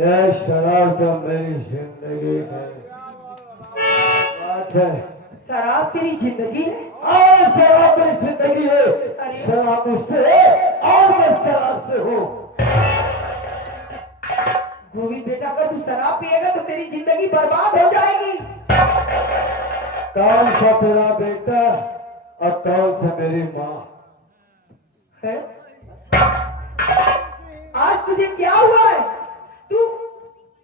ये शराब तो मेरी जिंदगी है। बात है शराब तेरी जिंदगी है? और शराब मेरी जिंदगी है। शराब मुझसे है और मैं शराब से हूँ। गोविंद बेटा, अगर तू शराब पिएगा तो तेरी जिंदगी बर्बाद हो जाएगी। कौन सा तेरा बेटा और कौन सा मेरी माँ है? आज तुझे क्या हुआ है? तू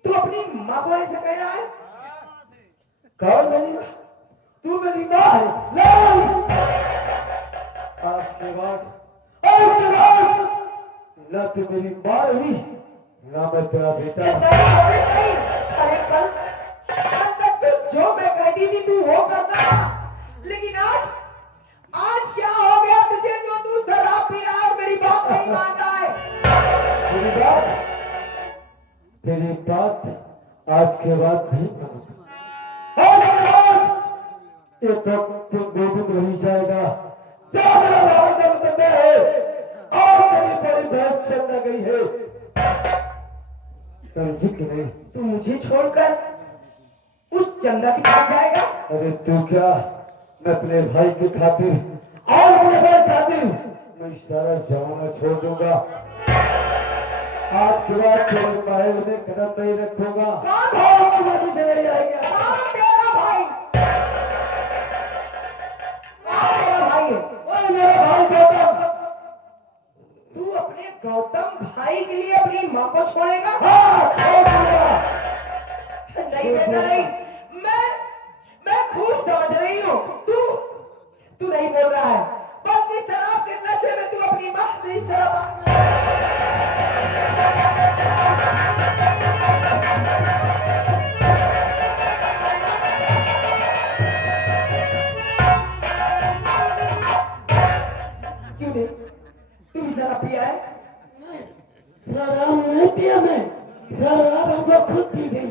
तू अपनी माँ को ऐसा कह रहा है? कौन मेरी माँ? तू मेरी माँ है। नहीं, आज के बाद न तू मेरी माँ रही ना मैं तेरा बेटा। नहीं। अरे कल तक तो जो मैं कहती थी तू वो करता था, लेकिन आज आज क्या हो गया तुझे जो तू शराब पी रहा है और मेरी बात नहीं मान रहा है? तेरी बात आज के बाद नहीं मानूंगा। आज के बाद ये वक्त तुम गोविंद रही जाएगा। जा मेरा भाव जब में है और मेरी बड़ी भैंस चल गई है। समझी कि नहीं? तू मुझे छोड़कर उस चंदा के पास जाएगा? अरे तू क्या, मैं अपने भाई की खातिर और अपने भाई की खातिर मैं सारा जमाना छोड़ दूंगा। आज के बाद तेरे महल में कदम नहीं रखूंगा। कौन तेरा भाई? कौन तेरा भाई है? ओए मेरा भाई गौतम। तू अपने गौतम भाई के लिए अपनी माँ को छोड़ेगा? हाँ, छोड़ दूंगा। नहीं बेटा नहीं, मैं खूब समझ रही हूँ। तू नहीं बोल रहा है, बल्कि शराब के नशे में तू अपनी माँ से इस तरह बात कर रहा है। क्यों नहीं? तू भी शराब पिया है? शराब नहीं पिया मैं, शराब हमको खुद पी गई।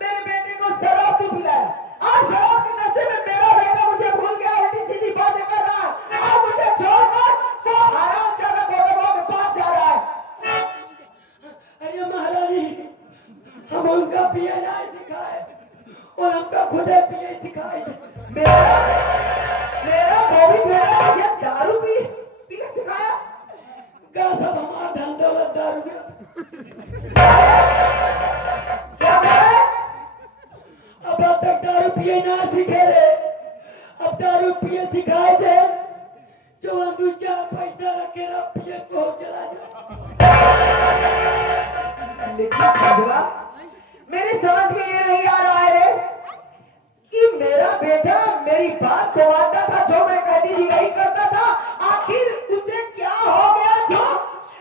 मेरे बेटे को शराब तू पिलाया और शराब के नशे में मेरा बेटा मुझे भूल गया, उल्टी सीधी बातें कर रहा है और मुझे छोड़कर वो हराम जगह गोदमा के पास जा रहा है। अरे महारानी, हम उनका पिए नहीं सिखाए और हमका खुद पिए सिखाए। मेरा गोविंद बेटा मुझे दारू पीने सिखाया? क्या सब हमारा धन दौलत दारू में? क्या कह रहा है? अब तक दारू पिए ना सीखे रे, अब दारू पिए सिखाए थे। जो दो चार पैसा रखे ना पिए को चला जाए। लेकिन समझवा, मेरी समझ में ये नहीं आ रहा है रे कि मेरा बेटा मेरी बात को मानता था, जो मैं कहती थी वही करता था। आखिर उसे क्या हो गया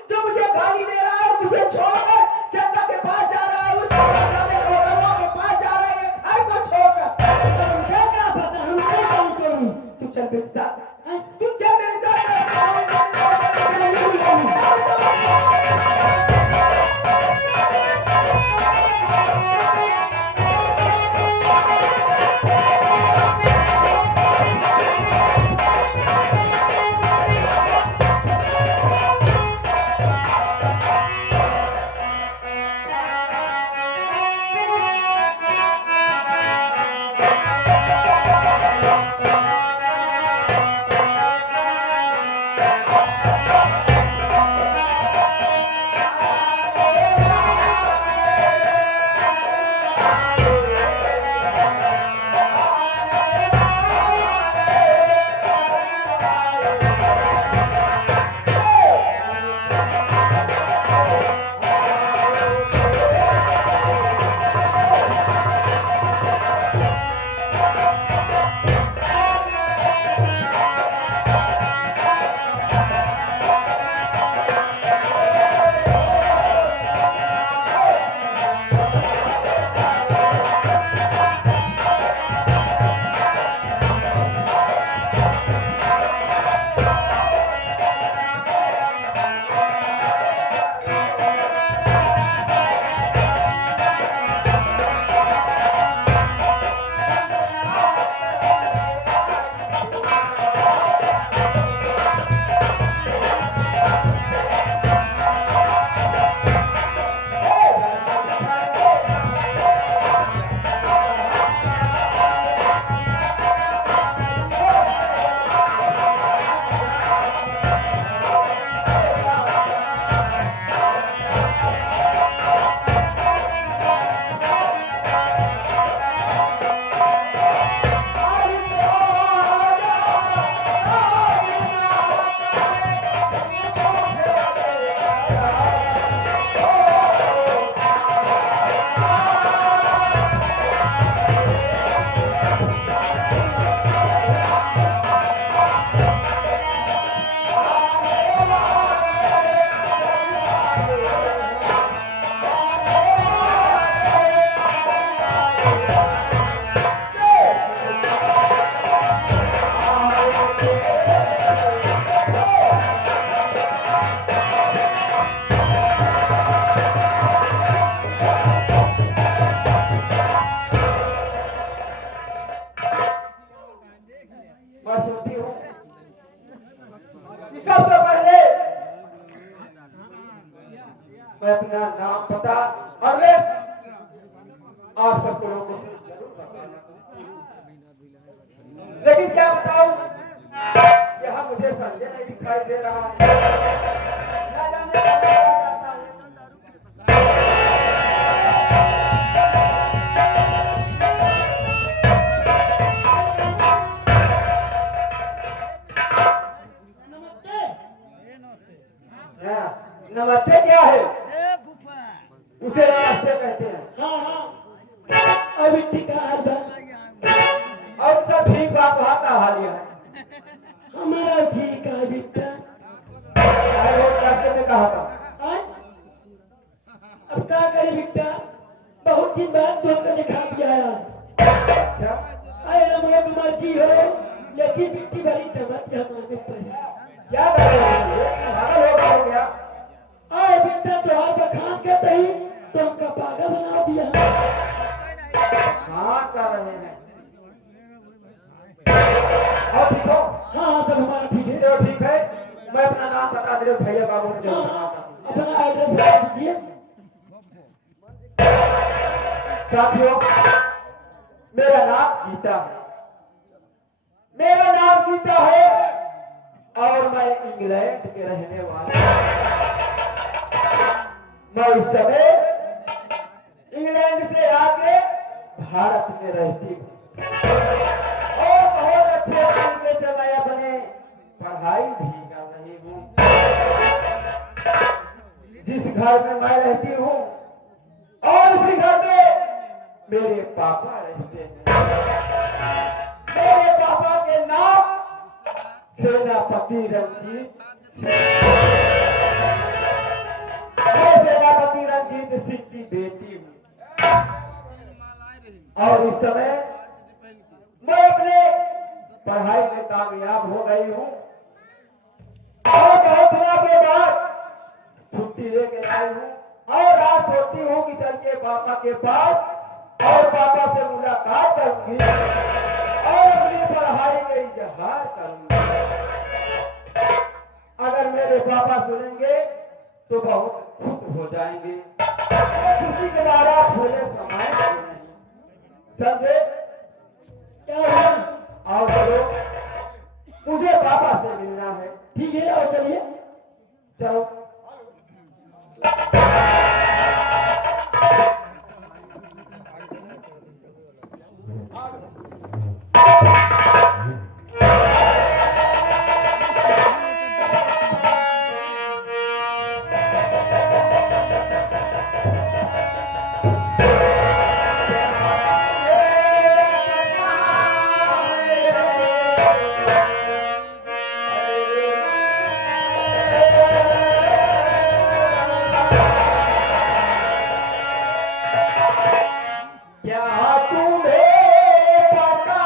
जो मुझे गाली दे रहा है, मुझे छोड़कर चंदा के पास जा रहा है, उस गोदामों के पास जा रहा है, घर को छोड़कर। क्या क्या पता हम क्या काम करूं? तू चल मेरे साथ, तू चल मेरे साथ। नाम पता एड्रेस आप सबको लोगों से जरूर बताना। लेकिन क्या बताऊं, यहाँ मुझे संजय नहीं दिखाई दे रहा है। क्या जाने कहाँ जाता है। हाँ, नमस्ते क्या है? उसे नमस्ते कहते हैं। हाँ हाँ अभी टिका है और सब ठीक बात वहाँ का हालिया है। हमारा ठीक है बिट्टा। चाहे वो रास्ते में कहा था। आज अब क्या करे बिट्टा, बहुत दिन बाद तो हमको दिखा दिया है। अच्छा, अरे रमो मर्जी हो, लेकिन बिट्टी बड़ी चमक हमारे पर है। क्या कर रहे हो ये? पागल हो गए हो क्या? आए बिट्टा त्योहार बखान के तही तो हमका पागल बना दिया। हाँ कर रहे हैं। और ठीक हो? हाँ हाँ सब हमारा ठीक है। चलो ठीक है, मैं अपना नाम बता दे भैया बाबू ने जो हाँ बताया हाँ था। अपना एड्रेस बता दीजिए। साथियों, मेरा नाम गीता है। मेरा नाम गीता है और मैं इंग्लैंड के रहने वाला हूं। मैं इस समय इंग्लैंड से आके भारत में रहती हूँ और बहुत अच्छे तरीके से मैं अपने पढ़ाई भी कर रही हूँ। जिस घर में मैं रहती हूँ और उसी घर में मेरे पापा रहते हैं। मेरे पापा के नाम सेनापति रंजीत सिंह। मैं सेनापति रंजीत सिंह की बेटी हूँ और इस समय मैं अपने पढ़ाई में कामयाब हो गई हूँ और बहुत दिनों के बाद छुट्टी लेके आई हूँ और आज सोचती हूँ कि चल के पापा के पास और पापा से मुलाकात करूंगी और अपनी पढ़ाई का इजहार करूंगी। अगर मेरे पापा सुनेंगे तो बहुत खुश हो जाएंगे। खुशी के द्वारा भोले समाएंगे नहीं। समझे? क्या हुआ? आओ चलो, मुझे पापा से मिलना है। ठीक है और चलिए। चलो। क्या तुम्हें पता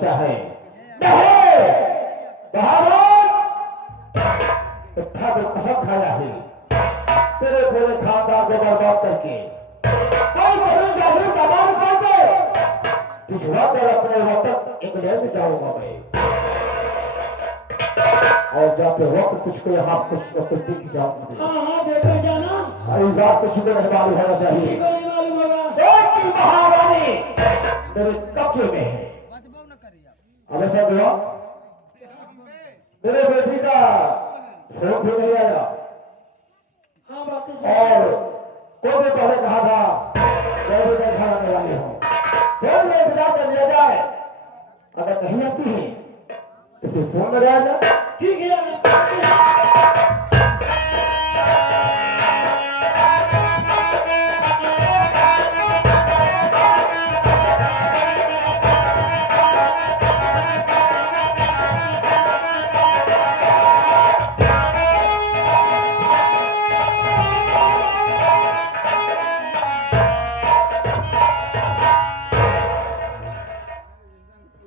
बच्चा है। नहीं बहादुर उठा को कसम खाया है तेरे पूरे खानदान को बर्बाद करके पिछड़ा कर अपने वक्त इंग्लैंड जाऊंगा मैं और जाते वक्त तुझको यहाँ कुछ दिख जाऊंगा। हाँ हाँ देखो जाना इस बात को शुक्र मालूम होना चाहिए। किसी को नहीं मालूम होगा। एक की महारानी मेरे कब्जे में है। अब ऐसा हुआ मेरे बेटी का फोन भी नहीं आया हाँ बात तो और कोई भी पहले कहा था मैं भी मैं घर आने वाली हूँ जब ये इंतजार कर लिया जाए अगर नहीं आती है तो फिर फोन लगाया जाए। ठीक है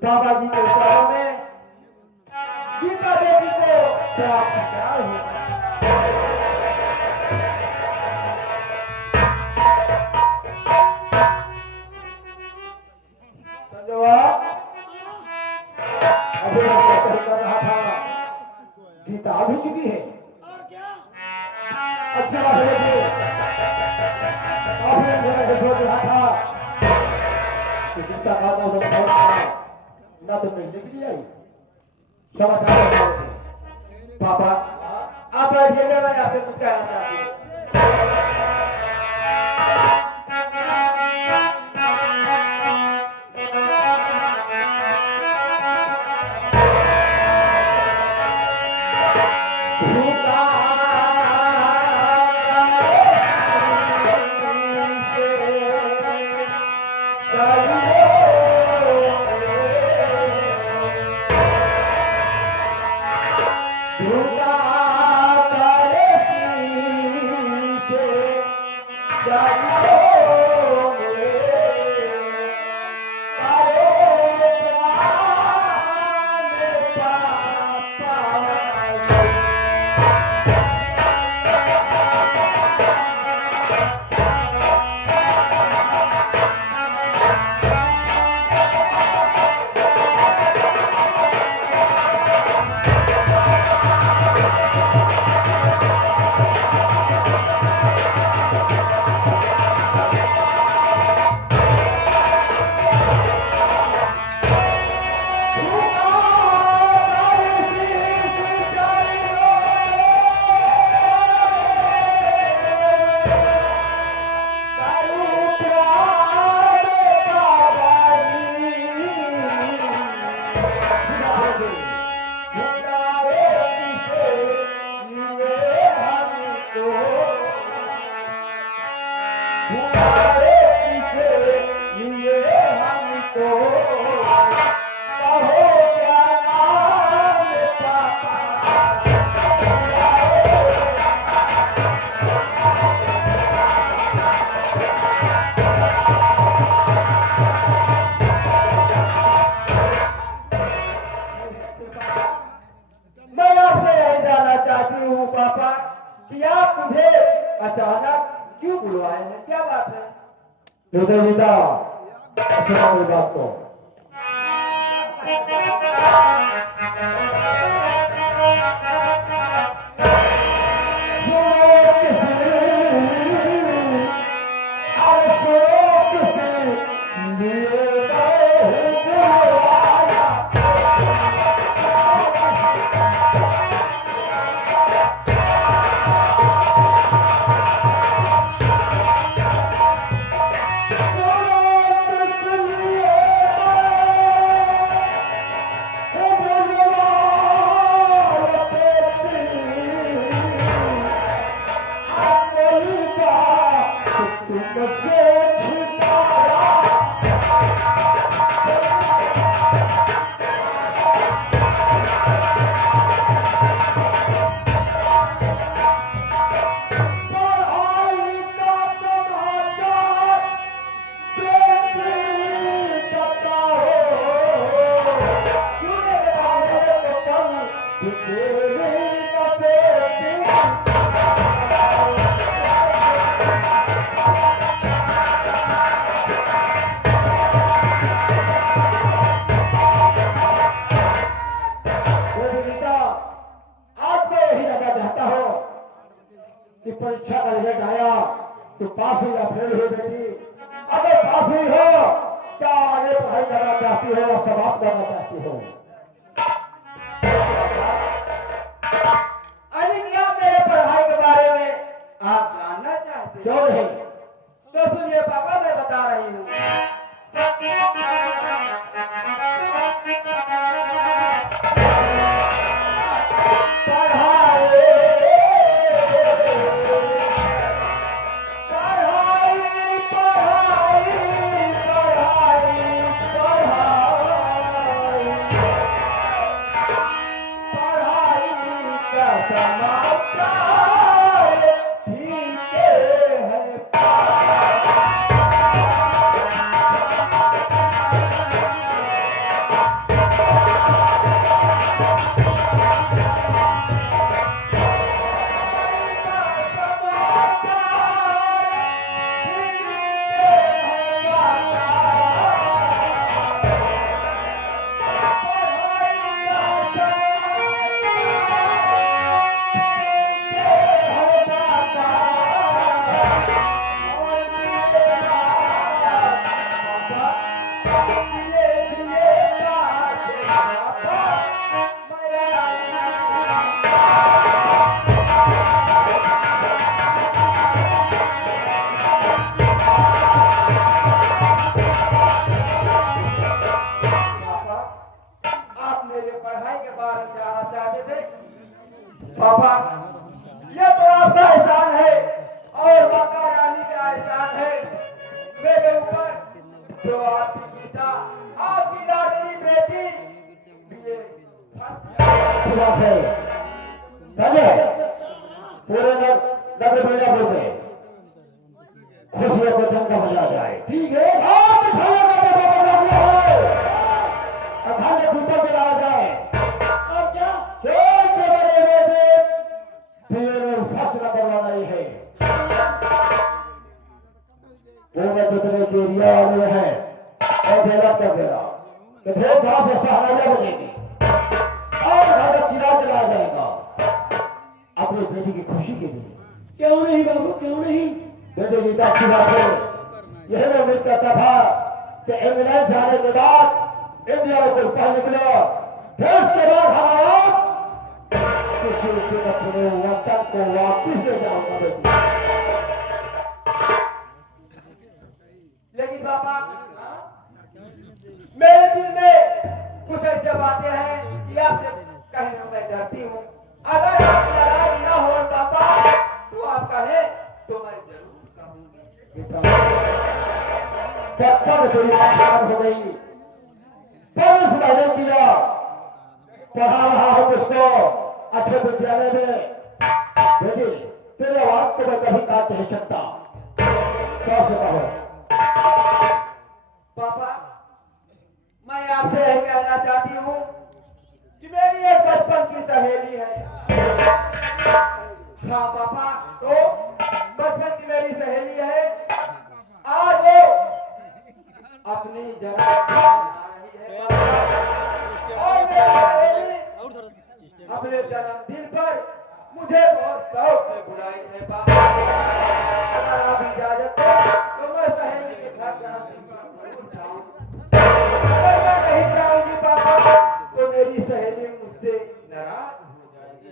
बाबा जी के चरणों में गीता देवी को प्राप्त क्या हुआ। संजवा अभी मैं कर रहा था गीता अभी चुकी है। और क्या अच्छी बात है जी अभी मैं सोच रहा था कि गीता का तो ना तो मिलने के लिए आई समाचार पापा आप बैठिएगा मैं आपसे कुछ कहना चाहती हूँ। मैं आपसे यही जानना चाहती हूँ पापा कि आप मुझे अचानक क्यों बुलवाए हैं, क्या बात है? गीता सुना मेरी बात को। कि तेरे लपेटे आज मैं यही जानना चाहता हूँ कि परीक्षा का रिजल्ट आया तो पास हुई या फेल हुई बेटी? अगर पास हुई हो क्या आगे पढ़ाई करना चाहती हो या समाप्त करना चाहती हो? अरे क्या मेरे पढ़ाई के बारे में आप जानना चाहते हैं? क्यों नहीं? तो सुनिए पापा, मैं बता रही हूँ। पापा, ये तो आपका एहसान है और माता रानी का एहसान है मेरे ऊपर, जो आपकी पिता, आपकी लाडली बेटी बीए अच्छी बात है। चलिए पूरे नगर महीना बोलते खुशियों को जम का बजा जाए। ठीक है, आप अखाड़े ऊपर गिराया जाए और क्या के बड़े बेटे फैसला करवाना ही है। पूरे जितने के एरिया वाले हैं ऐसे लग कर देगा कि बहुत बड़ा से सहारा बनेगी और घर का चिराग जलाया जाएगा अपनी बेटी की खुशी के लिए। क्यों नहीं बाबू, क्यों नहीं? बेटे की अच्छी बात है। यही मैं उम्मीद करता था कि इंग्लैंड जाने के बाद इंडिया को पहले निकलो, फिर उसके बाद हमारा किसी दिन अपने वतन को वापिस ले जाऊंगा बेटी। लेकिन पापा, मेरे दिल में कुछ ऐसी बातें हैं कि आपसे कहने में डरती हूँ। अगर आप नाराज न हो पापा तो आप कहें तो मैं जरूर कहूँगी। जब तक तेरी आसान हो गई तब इस मैंने किया, पढ़ा रहा हूं उसको अच्छे विद्यालय में। बेटी तेरे आवाज को मैं कभी काट नहीं सकता। क्या से कहो पापा, मैं आपसे यह कहना चाहती हूँ कि मेरी एक बचपन की सहेली है। हाँ पापा, तो बचपन की मेरी सहेली है। आज वो अपनी जगह बना रही है पापा। और मेरी सहेली अपने जन्मदिन पर मुझे बहुत शौक से बुलाई है पापा। अगर आप इजाजत दें तो मैं सहेली के घर जन्मदिन पर जरूर जाऊं। अगर मैं नहीं जाऊंगी पापा तो मेरी सहेली मुझसे नाराज हो जाएगी।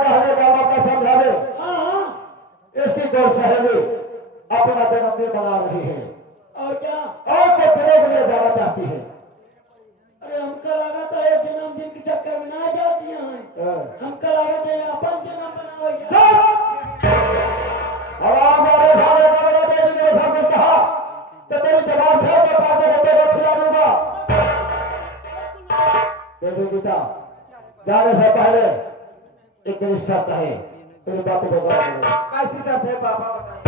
कहने का मौका समझा दे। हाँ, इसकी दो सहेली अपना जन्मदिन मना रही है और क्या? और तो तेरे के लिए जाना चाहती है। अरे हमका लगा था ये जन्मदिन के चक्कर में ना जाती हैं। हमका लगा था ये अपन जन्म बनाओ। हमारे सारे बड़े बेटी ने सब कुछ कहा तो तेरी जवाब है कि पापे को तेरे खिला दूंगा। बेटी पिता जाने से पहले एक मेरी शर्त है, तेरी बातों को गौर करो। कैसी शर्त है पापा, बताइए।